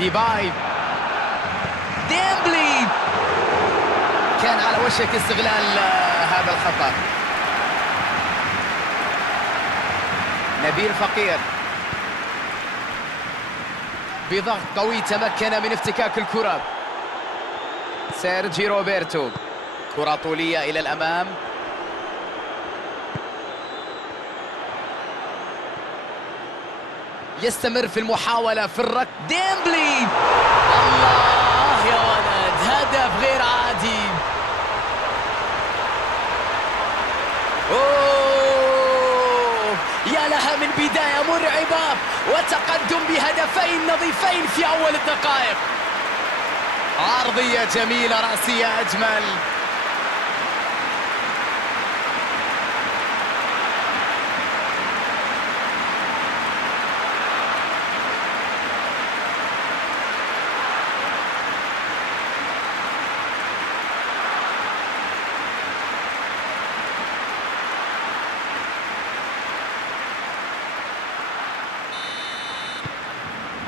ديباي، ديمبلي كان على وشك استغلال هذا الخطأ. نبيل فقير بضغط قوي تمكن من افتكاك الكرة. سيرجي روبرتو، كرة طولية إلى الأمام. يستمر في المحاولة في الركض. ديمبلي، الله يا ولد، هدف غير عادي. أوه، يا لها من بداية مرعبة وتقدم بهدفين نظيفين في أول الدقائق. عرضية جميلة، رأسية أجمل.